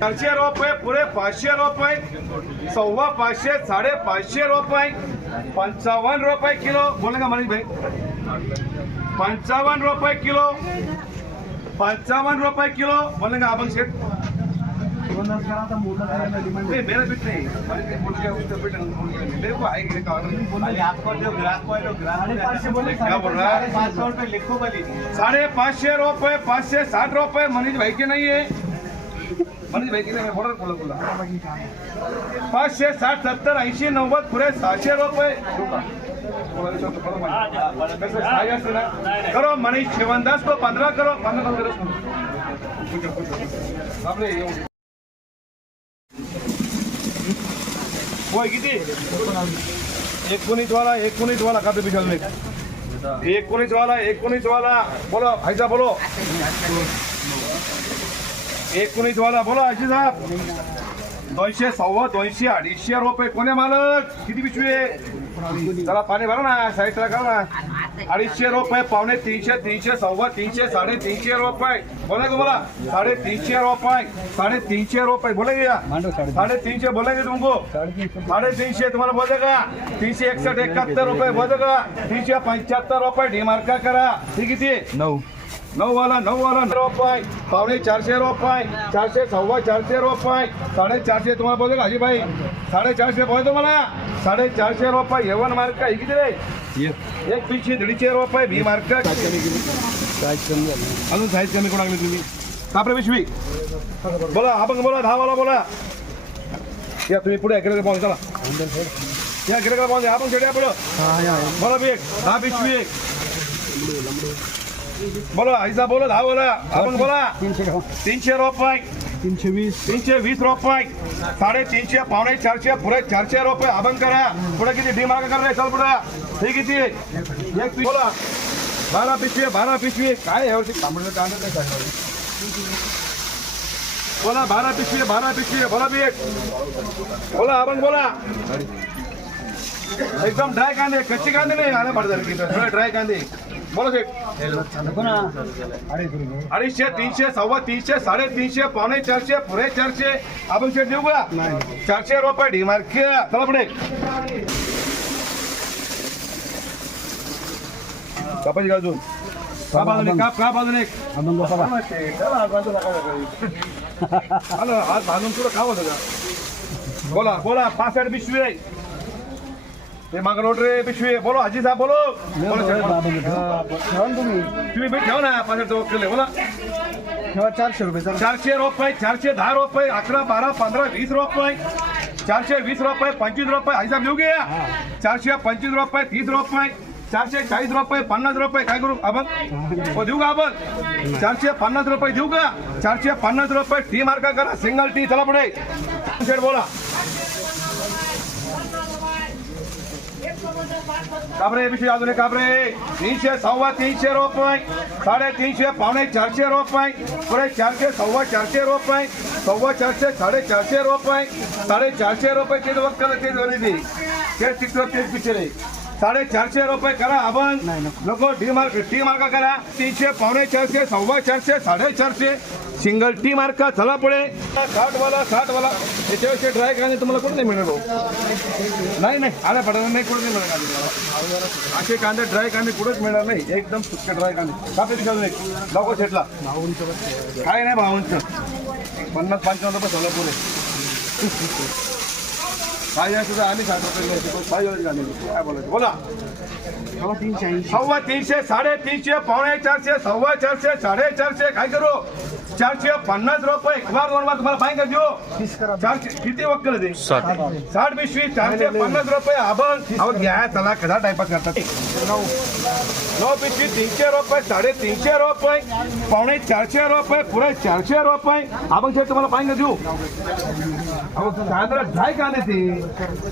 चारशे रुपये पुढे पाचशे रुपये सव्वा पाचशे साडेपाचशे रोप रुपये पंचावन्न रुपये किलो. बोल का मनीष भाई. पंचावन्न रुपये किलो पंचावन्न रुपये किलो. बोल का आपण शेठ नहीं, बिट नहीं. भाई बोल मेरे को आएगी का ऑर्डर आपको जो ग्राहक को है जो ग्राहक बोले क्या बोल रहा है? पाँच सौ रुपये लिखो बोली साढ़े पाचशे रुपये पाचशे साठ रुपये मनीष भाई के नहीं है मनीष भाई के नहीं बोला बोला बोला. पाचशे साठ सत्तर ऐंशी नव्वद पुरे सहाशे रुपये? करो मनीष शिवनदास को पंधरा करो पंधरा करो. होय किती? एकोणीस वाला एकोणीस वाला का तुम्ही चालू एकोणीस वाला एकोणीस वाला बोलो भाईसा बोलो. एकोणीस वाला बोलो अशी साहेब दोनशे सव्वा दोनशे अडीचशे रुपये. कोणी मालक? किती पिशवी आहे? त्याला पाणी भरा ना साईडला करा ना. अडीचशे रुपये पावणे तीनशे तीनशे सव्वा तीनशे साडे तीनशे रुपये. बोला का बोला. साडे तीनशे रुपये साडे तीनशे रुपये. बोलेगे या. साडे तीनशे. बोलेगे तुमको. साडे तीनशे. तुम्हाला बोलते का? तीनशे एकसष्ट एकाहत्तर रुपये बोलते का? तीनशे पंच्याहत्तर रुपये डिमार्का करा. हे किती? नऊ. नऊ वाला नऊ वाला रुपये. पावणे चारशे रुपये. चारशे सव्वा चारशे रुपये. साडेचारशे तुम्हाला बोलतो का भाई साडेचारशे बोलतो तुम्हाला साडेचारशे रुपये. यवन मार्क हे किती रे? एक तीनशे दीडशे रुपये भी मार्क अजून साईज कमी करून लागली तुम्ही. कापरे पिशवी बोला आपण बोला दहा वाला बोला. या तुम्ही पुढे गिरेकडे पाहून चला. या गिरकडे पाहून आपण खेळूया पुढं. बोला बी एक. दहा पिशवी एक. बोला आईसा बोला दहा बोला आपण बोला. तीनशे रुपये. तीनशे वीस. तीनशे वीस रुपये साडे तीनशे पावणे चारशे पुढे चारशे रुपये आपण करा. पुढे किती डिमार्क करा चल पुढे. हे किती? एक बोला. बारा पिशवी बारा पिशवी. काय यावर्षी? कांबळे कांदा काय काय बोला बारा पिशवी बारा पिशवी. बोला बी एक. बोला आपण बोला. एकदम ड्राय कांदे. कच्चे कांदे नाही आले पडतात ड्राय कांदे. बोला शेठ अडीचशे तीनशे सव्वा तीनशे साडेतीनशे पावणे चारशे पुरे चारशे. आपण शेट देऊ का? चारशे रुपये डिमार्क चला पुढे. कापाची अजून? का बाजूने काप का बाजूने? आलं हात बांधून तुला का होतं का? बोला बोला पासष्ट पिशवी आहे. माग रोड रे पिशवी बोलो हाजी साहेब बोलो। बोलो शेठ. तुम्ही। बी ठेवा ना पासष्ट वकील बोला। चारशे रुपये चारशे। रुपये चारशे दहा रुपये अकरा बारा पंधरा वीस रुपये। चारशे वीस रुपये पंचवीस रुपये घ्या चारशे पंचवीस रुपये तीस रुपये। चारशे चाळीस रुपये पन्नास रुपये काय करू आपण? हो देऊ का आपण? चारशे पन्नास रुपये देऊ का? चारशे पन्नास रुपये टी मार्का करा सिंगल टी चला पुढे. शेठ बोला काबरे पिशवी अजून एक काबरे तीनशे सव्वा तीनशे रुपये साडेतीनशे पावणे चारशे रुपये पुढे चारशे सव्वा चारशे रुपये सव्वा चारशे साडेचारशे रुपये साडेचारशे रुपये तेच वक्त करा तेच झाली ती तेच तिकडं तेच पिक्चर आहे साडेचारशे रुपये करा आपण. नको. डी मार्क टी मार्का करा. तीनशे पावणे चारशे सव्वा चारशे साडेचारशे. सिंगल टी मार्का चला पुढे. साठ वाला साठ वाला त्याच्यापेक्षा ड्राय कांदे तुम्हाला कुठे नाही मिळणार भाऊ? नाही नाही. आल्या पडणार नाही कुठे नाही मिळणार. असे कांदे ड्राय कांदे कुठेच मिळणार नाही. एकदम सुटके ड्राय कांदे कापे दिवसाला एक? लवकर सेटला काय नाही भावांचं पन्नास पंचावन्न रुपये झालं पुरे असं तर आम्ही काय बोलायचं? बोला. सव्वा तीनशे ऐंशी. सव्वा तीनशे साडेतीनशे पावणे चारशे सव्वा चारशे साडेचारशे काय करू? चारशे पन्नास रुपये वार दोन वार तुम्हाला पाहिजे देऊ तीस करा चारशे किती वक्कल ते साठ पिशवी चारशे पन्नास रुपये आपण अहो घ्या चला कसा टायपास करतात नऊ नऊ पिशवी तीनशे रुपये साडेतीनशे रुपये पावणे चारशे रुपये पुढे चारशे रुपये आपण शेट तुम्हाला पाहिजे देऊ अहो कांदा ड्राय कांदे ते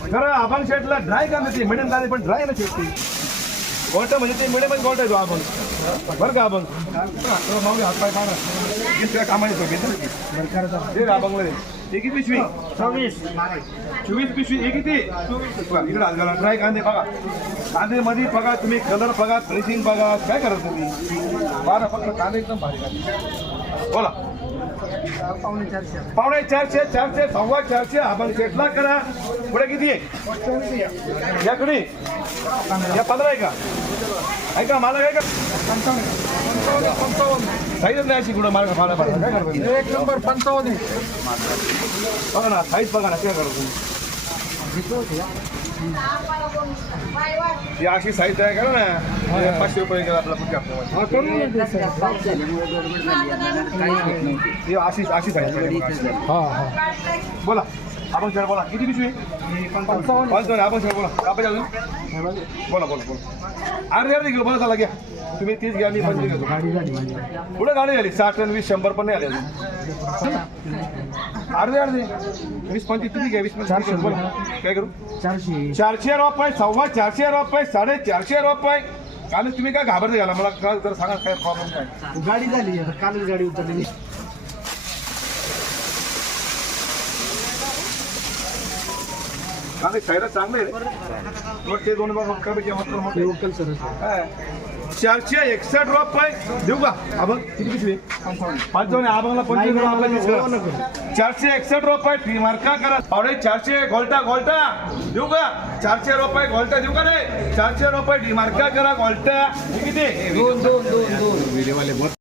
खरं आपण शेटला ड्राय कांदे ते मिडियम कांदे पण ड्राय ना शेट ते गोल्ट म्हणजे ते मिडियमच गोल्ट आहे तो आपण. बरं का आपण? हातपाय काढा. इतक्या कामाने तो घेतो बरं करा ते एक किती पिशवी चोवीस चोवीस पिशवी हे किती इकडे हात घाला ड्राय कांदे बघा कांदे मध्ये बघा तुम्ही कलर बघा फिनिशिंग बघा काय करत तुम्ही बारा फक्त कांदे एकदम भारी. बोला पावणे चारशे पावणे चारशे चारशे सव्वा चारशे आपण सेटला करा पुढे किती आहे याकडे या पंधरा आहे का ऐका मला काय का साईजच नाही अशी कुठं? मला मला काय करतो तुम्ही? एक नंबर पंचावन्न. बघा ना साईज बघा ना काय करतो ही अशी साईज तयार करा ना. हे पाचशे रुपये गेला आपला पुढच्या हप्त्यामध्ये. ही अशी अशी साईज हा हा. बोला. आपण सर बोला. किती पिशवी? पंचावन्न. आपण सर बोला. आपण अजून? बोला बोला. बोला अर्धे अर्धे किलो. बोला चला घ्या. तुम्ही तीस घ्या मी पंचवीस घेतो. पुढे गाडी झाली. साठ आणि वीस शंभर पण नाही आले अजून. अर्धे अर्धे. वीस पंचवीस किती घ्या वीस पंचवीस बोला. काय करू? चारशे. चारशे रुपये सव्वा चारशे रुपये साडे चारशे रुपये. काल तुम्ही काय घाबरते घाला. मला काय जर सांगा काय प्रॉब्लेम काय? गाडी झाली कालच गाडी उतरलेली काल साईडला चांगले मग ते दोन मोठे लोकल सर काय? चारशे एकसष्ट रुपये. देऊ का? आपण किती पिशवी पंचावन्न आबांना पंचवीस. चारशे एकसष्ट रुपये फी मार्का करा. पावडे चारशे गोल्टा गोल्टा. देऊ का? चारशे रुपये गोल्टा देऊ का रे चारशे रुपये डी मार्का करा गोल्टा. किती? दोन दोन दोन दोन.